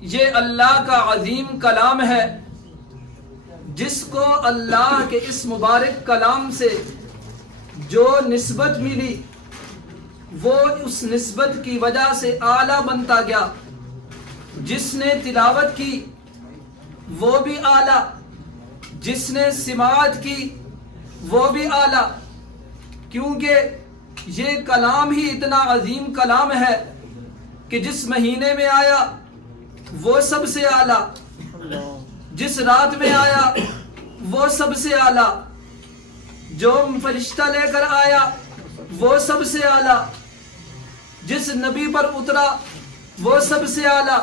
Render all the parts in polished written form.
یہ اللہ کا عظیم کلام ہے جس کو اللہ کے اس مبارک کلام سے جو نسبت ملی وہ اس نسبت کی وجہ سے اعلیٰ بنتا گیا. جس نے تلاوت کی وہ بھی اعلیٰ، جس نے سماعت کی وہ بھی اعلیٰ، کیونکہ یہ کلام ہی اتنا عظیم کلام ہے کہ جس مہینے میں آیا وہ سب سے اعلیٰ، جس رات میں آیا وہ سب سے اعلیٰ، جو فرشتہ لے کر آیا وہ سب سے اعلیٰ، جس نبی پر اترا وہ سب سے اعلیٰ.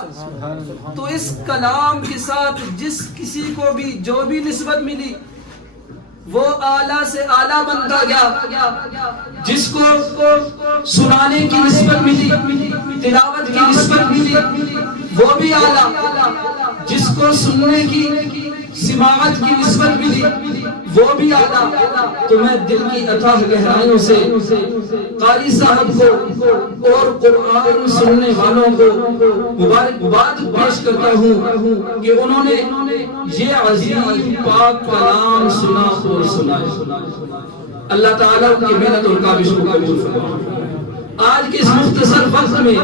تو اس کلام کے ساتھ جس کسی کو بھی جو بھی نسبت ملی وہ اعلیٰ سے اعلیٰ بنتا گیا. جس کو سنانے کی نسبت ملی، تلاوت کی نسبت ملی وہ بھی اعلیٰ، جس کو سننے کی سماعت کی نسبت ملی وہ بھی اعلیٰ. تو میں دل کی اتھاہ گہرائیوں سے قاری صاحب کو اور قرآن سننے والوں کو مبارکباد پیش کرتا ہوں کہ انہوں نے یہ عظیم پاک کلام سنا اور سنایا. اللہ تعالیٰ کی محنت اور کاوش کو قبول فرمائے. آج کے اس مختصر وقت میں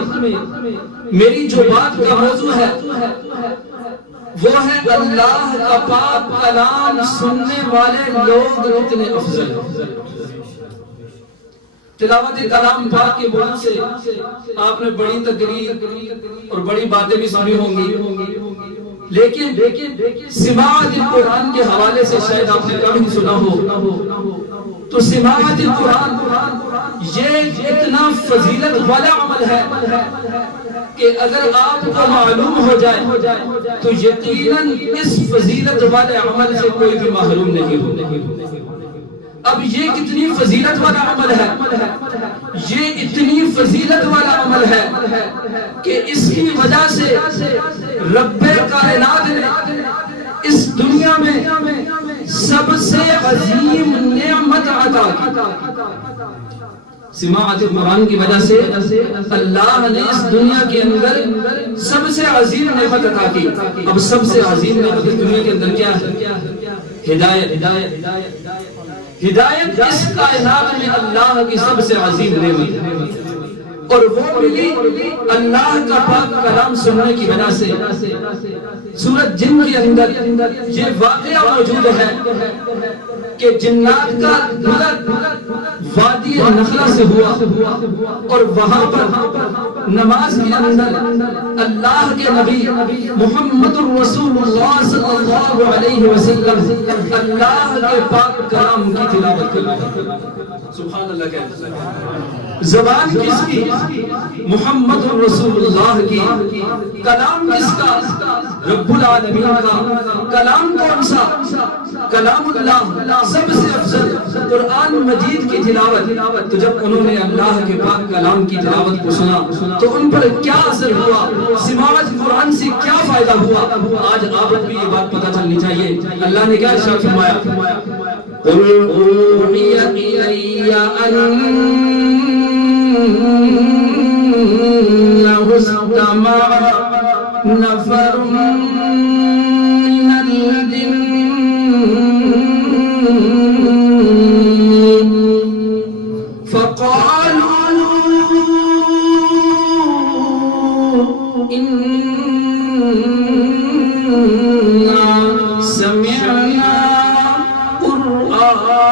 میری جو بات کا موضوع ہے وہ ہے اللہ کا پاک کلام سننے والے لوگ کتنے افضل ہیں. تلاوت کلام پاک کے بول سے آپ نے بڑی تقریر اور بڑی باتیں بھی سنی ہوں گی، لیکن سماعت قرآن کے حوالے سے شاید آپ نے کبھی سنا ہو. تو سماعت قرآن یہ اتنا فضیلت والا عمل ہے کہ اگر آپ کو معلوم ہو جائے تو یقیناً اس فضیلت والے عمل سے کوئی بھی محروم نہیں ہو. اب یہ کتنی فضیلت والا عمل ہے، یہ اتنی فضیلت والا عمل ہے کہ اس کی وجہ سے رب کائنات نے اس دنیا میں سب سے عظیم نعمت عطا کی. سماعت قرآن کی وجہ سے اللہ نے اس دنیا کے اندر سب سے عظیم نعمت عطا کی. اب سب سے عظیم نعمت اس دنیا کے اندر کیا ہے؟ ہدایت. ہدایت اس کائنات میں اللہ کی سب سے عظیم نعمت ہے، اور وہ ملی اللہ کا پاک کلام سننے کی وجہ سے. سورۃ جن کے اندر یہ واقعہ موجود ہے کہ جنات کا ملک وادی نخلا سے ہوا، اور وہاں پر نماز کے اندر اللہ کے نبی محمد الرسول اللہ صلی اللہ علیہ وسلم اللہ کے پاک کلام کی تلاوت کرتے. سبحان اللہ کہتے ہیں. زبان کس کی؟ محمد الرسول اللہ کی. کلام کس کا؟ رب العالمین کا. کلام کون سا؟ کلام اللہ، سب سے افضل قرآن مجید کی تلاوت. تو جب انہوں نے اللہ کے پاک کلام کی تلاوت کو سنا تو ان پر کیا اثر ہوا، سماعت قرآن سے کیا فائدہ ہوا. آج آپ کو بھی یہ بات پتہ چلنی چاہیے. اللہ نے کیا ارشاد فرمایا؟ قُلْ أُوحِيَ إِلَيَّ أَنَّهُ اسْتَمَعَ نَفَرٌ مِّنَ الْجِنِّ فَقَالُوا إِنَّا سَمِعْنَا قُرْآنًا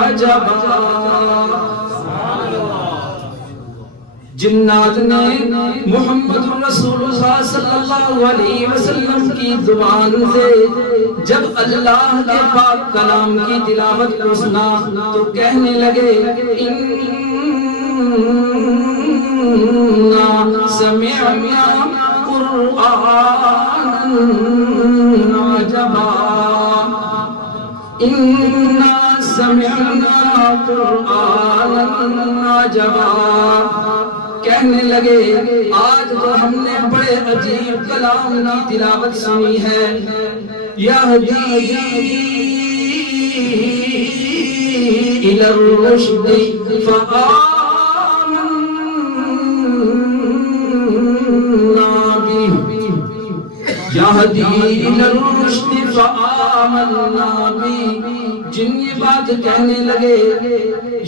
عَجَبًا. جنات نے محمد رسول اللہ صلی اللہ علیہ وسلم کی زبان سے جب اللہ کے پاک کلام کی تلاوت کو سنا تو کہنے لگے اِنَّا سَمِعْنَا قُرْآنًا عَجَبًا. اِنَّا سَمِعْنَا قُرْآنًا عَجَبًا. کہنے لگے آج تو ہم نے بڑے عجیب کلام کی تلاوت سنی ہے. یہدی الی الرشد فآمنا یہدی الی الرشد فآمنا بہ، جن یہ بات کہنے لگے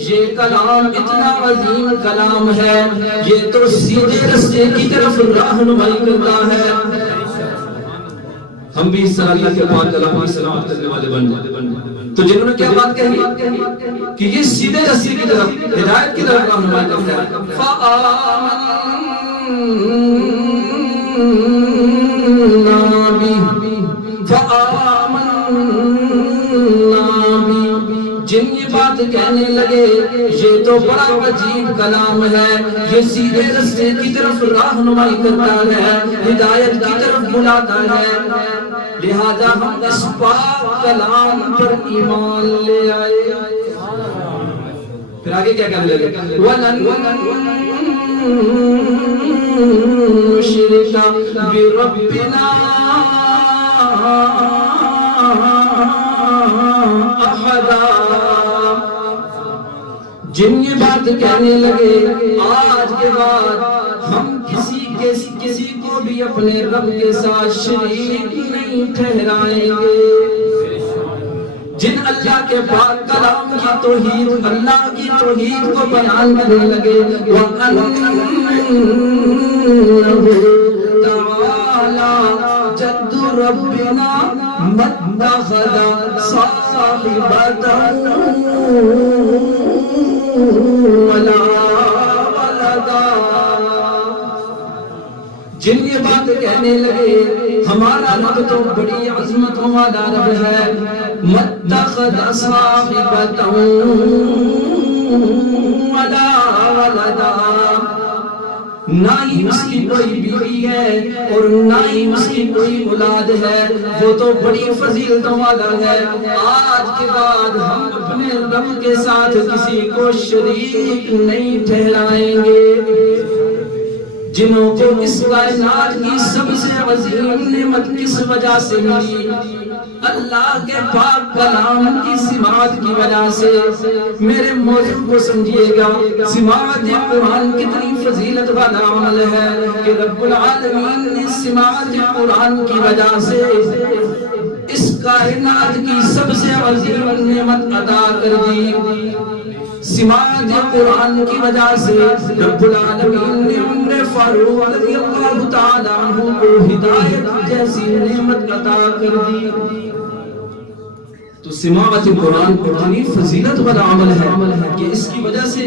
یہ کلام اتنا عظیم کلام ہے، یہ تو سیدھے رستے کی طرف راہنمائی کرتا ہے، ہم بھی اس طرح اللہ کے پاک کلام کی سلامت کرنے والے بن جائیں۔ تو جنہوں نے کیا بات کہی کہ یہ سیدھے رستے کی طرف، ہدایت کی طرف راہنمائی کرتا ہے، فآمنا جن یہ بات کہنے لگے یہ تو بڑا عجیب کلام ہے، یہ سیدھے رستے کی طرف راہنمائی کرتا ہے، ہدایت کی طرف بلاتا ہے، لہذا ہم اس پاک کلام پر ایمان لے آئے۔ پھر آگے کیا کہنے لگے؟ وَلَن نُشْرِكَ بِرَبِّنَا أَحَدًا، جن یہ بات کہنے لگے آج کے بعد ہم کسی کو بھی اپنے رب کے ساتھ شریک نہیں ٹھہرائیں گے، جن اللہ کے پاک کلام کی توحید، اللہ کی توحید کو بیان کرنے لگے، وَأَنَّهُ تَعَالَى جَدُّ رَبِّنَا مَا اتَّخَذَ صَاحِبَةً وَلَا وَلَدًا، جن یہ بات کہنے لگے ہمارا رب تو بڑی عظمتوں والا رب ہے، مَتَّخَذَ صَاحِبَةً وَلَا وَلَدًا، نہ ہی اس کی کوئی بیوی ہے اور نہ ہی اس کی کوئی اولاد ہے، وہ تو بڑی فضیلتوں والا ہے، آج کے بعد ہم اپنے رب کے ساتھ کسی کو شریک نہیں ٹھہرائیں گے۔ جنہوں کو اس کائنات کی سب سے عظیم نعمت کس وجہ سے ملی؟ اللہ کے پاک کلام کی سماعت کی وجہ سے۔ میرے موضوع کو سمجھیے گا، سماعت قرآن کتنی فضیلت والا عمل ہے کہ رب العالمین نے سماعت قرآن کی وجہ سے اس کائنات کی سب سے عظیم نعمت عطا کر دی۔ سماعت قرآن کی وجہ سے رب العالمین نے عمر فاروق رضی اللہ تعالیٰ عنہ کو ہدایت جیسی نعمت عطا کر دی۔ تو سماعت قرآن کتنی فضیلت والا عمل ہے کہ اس کی وجہ سے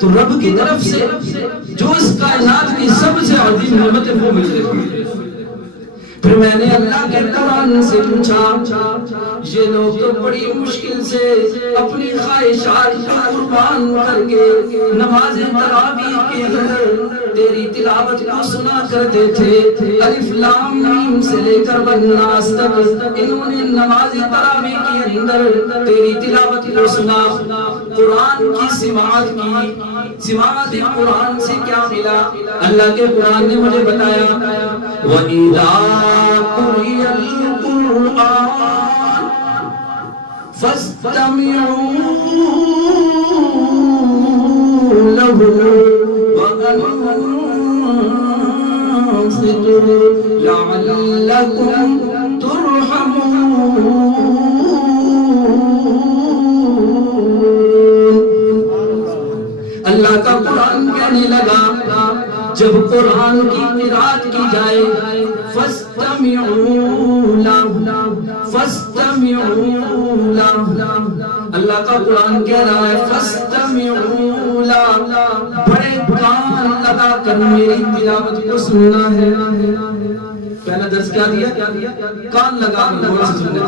تو رب کی طرف سے جو اس کائنات کی سب سے عظیم نعمت وہ مل رہی ہے۔ پھر میں نے اللہ کے قرآن سے پوچھا، یہ لوگ تو بڑی مشکل سے اپنی خواہشات کو قربان کر کے نماز تراویح کے اندر تیری تلاوت کو سنا کرتے تھے، الف لام میم سے لے کر والناس تک انہوں نے نماز تراویح کے اندر تیری تلاوت کو سنا، قرآن کی سماعت کی۔ سماعت قرآن سے کیا ملا؟ اللہ کے قرآن نے مجھے بتایا، وَإِذَا قُرِئَ الْقُرْآنُ فَاسْتَمِعُوا لَهُ وَأَنصِتُوا لَعَلَّكُمْ تُرْحَمُونَ۔ اللہ کا قرآن کہنے لگا جب قرآن کی قرات کی جائے فَاسْتَمِعُوا لَهُ فَاسْتَمِعُوا لَهُ، اللہ کا قرآن کہہ رہا ہے فَاسْتَمِعُوا لَهُ، بڑے کان لگا کر میری تلاوت کو سننا ہے۔ پہلا درس کیا دیا؟ کان لگا کر غور سے سننا۔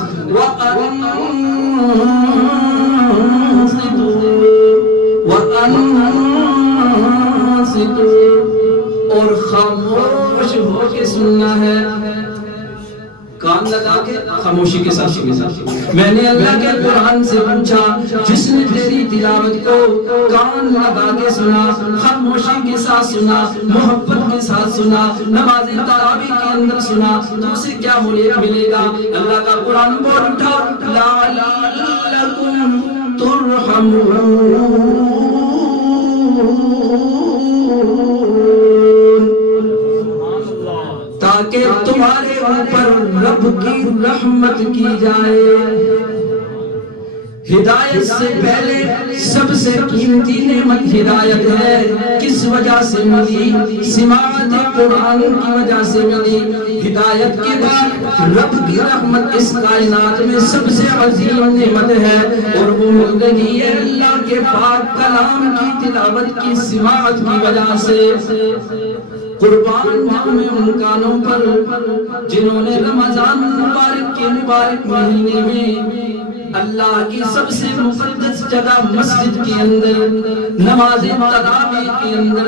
اور خاموش ہو کے سننا ہے، کان لگا کے خاموشی کے ساتھ سننا۔ میں نے اللہ کے قرآن سے پوچھا، جس نے تیری تلاوت کو کان لگا کے سنا، خاموشی کے ساتھ سنا، محبت کے ساتھ سنا، نماز تراویح کے اندر سنا، تو اسے کیا ملے گا؟ اللہ کا قرآن بول اٹھا، لَعَلَّكُمْ تُرْحَمُونَ، تاکہ تمہارے ان پر رب کی رحمت کی جائے۔ ہدایت سے پہلے سب سے قیمتی نعمت ہدایت ہے۔ کس وجہ سے ملی؟ سماعت قرآن کی وجہ سے ملی۔ ہدایت کے بعد رب کی رحمت اس کائنات میں سب سے عظیم نعمت ہے، اور وہ مل رہی ہے اللہ کے پاک کلام کی تلاوت کی سماعت کی وجہ سے۔ قربان جاؤں ان کانوں پر جنہوں نے رمضان مبارک کے مبارک مہینے میں اللہ کی سب سے مقدس جگہ مسجد کے اندر نماز تراویح کے اندر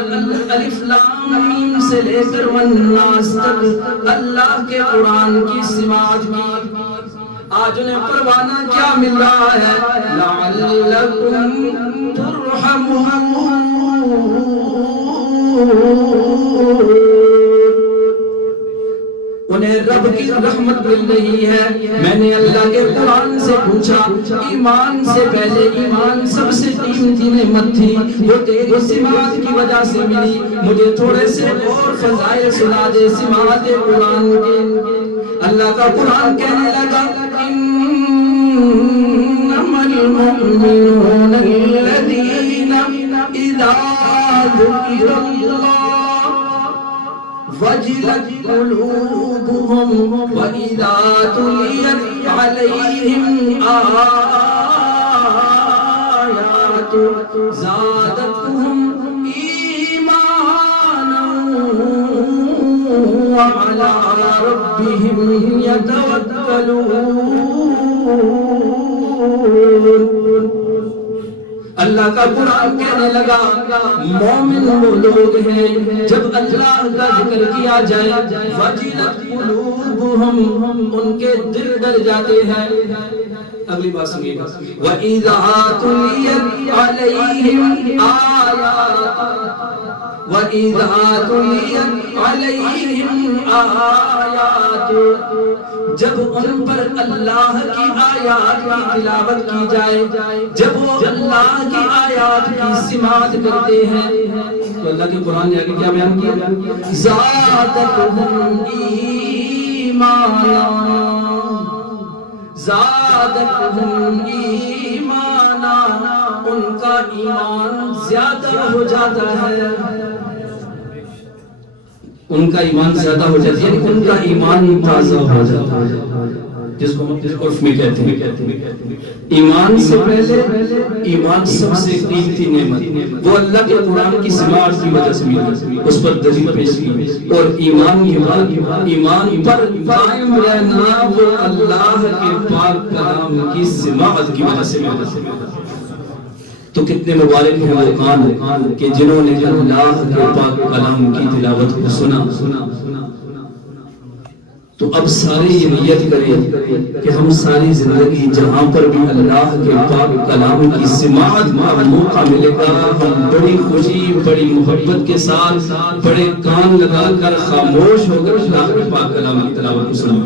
الف لام میم سے لے کر والناس تک اللہ کے قرآن کی سماعت کی۔ آج انہیں پروانہ کیا مل رہا ہے؟ لعلکم ترحمون۔ انہیں رب کی رحمت مل رہی ہے۔ میں نے اللہ کے قرآن سے پوچھا، ایمان سے پہلے ایمان سب سے قیمتی نعمت تھی، وہ تیری سماعت کی وجہ سے ملی۔ مجھے تھوڑے سے اور فضائل سنا دے سماعت قرآن کے۔ اللہ کا قرآن کہنے لگا انما المؤمنون الذین اذا ذکر اللہ وجلت قلوبهم وإذا تليت عليهم آيات زادتهم إيمانا وعلى ربهم يتوكلون۔ اللہ کا قرآن کہنے لگا مومن وہ لوگ ہیں جب اللہ کا ذکر کیا جائے وجلت قلوبہم ان کے دل ڈر جاتے ہیں۔ اگلی بات سنیے گا وَإِذَا تُلِيَتْ عَلَيْهِمْ آیات وَإِذَا تُلِيَتْ عَلَيْهِمْ آیات جب ان پر اللہ کی آیات کی تلاوت کی جائے، جب وہ اللہ کی آیات کی سماعت کرتے ہیں تو اللہ کے قرآن نے آگے کیا بیان کیا؟ زادتہم ایمانا زادتہم ایمانا ان کا ایمان زیادہ ہو جاتا ہے۔ ان کا ایمان زیادہ ہو جاتا ہے یعنی ان کا ایمان تازہ ہو جاتا ہے، جس کو عرف میں کہتے ہیں ایمان سے پہلے ایمان سب سے قیمتی نعمت وہ اللہ کے قرآن کی سماعت کی وجہ سے ملی، اس پر دلیل پیش کی، اور ایمان کے بعد ایمان پر قائم رہنا وہ اللہ کے پاک کلام کی سماعت کی وجہ سے ملی۔ تو کتنے مبارک ہیں وہ کان کہ جنہوں نے اللہ کے پاک کلام کی تلاوت کو سنا۔ تو اب سارے یہ نیت کریں کہ ہم ساری زندگی جہاں پر بھی اللہ کے پاک کلام کی سماعت کا موقع ملے گا ہم بڑی خوشی بڑی محبت کے ساتھ بڑے کان لگا کر خاموش ہو کر اللہ کے پاک کلام کی تلاوت کو سنیں۔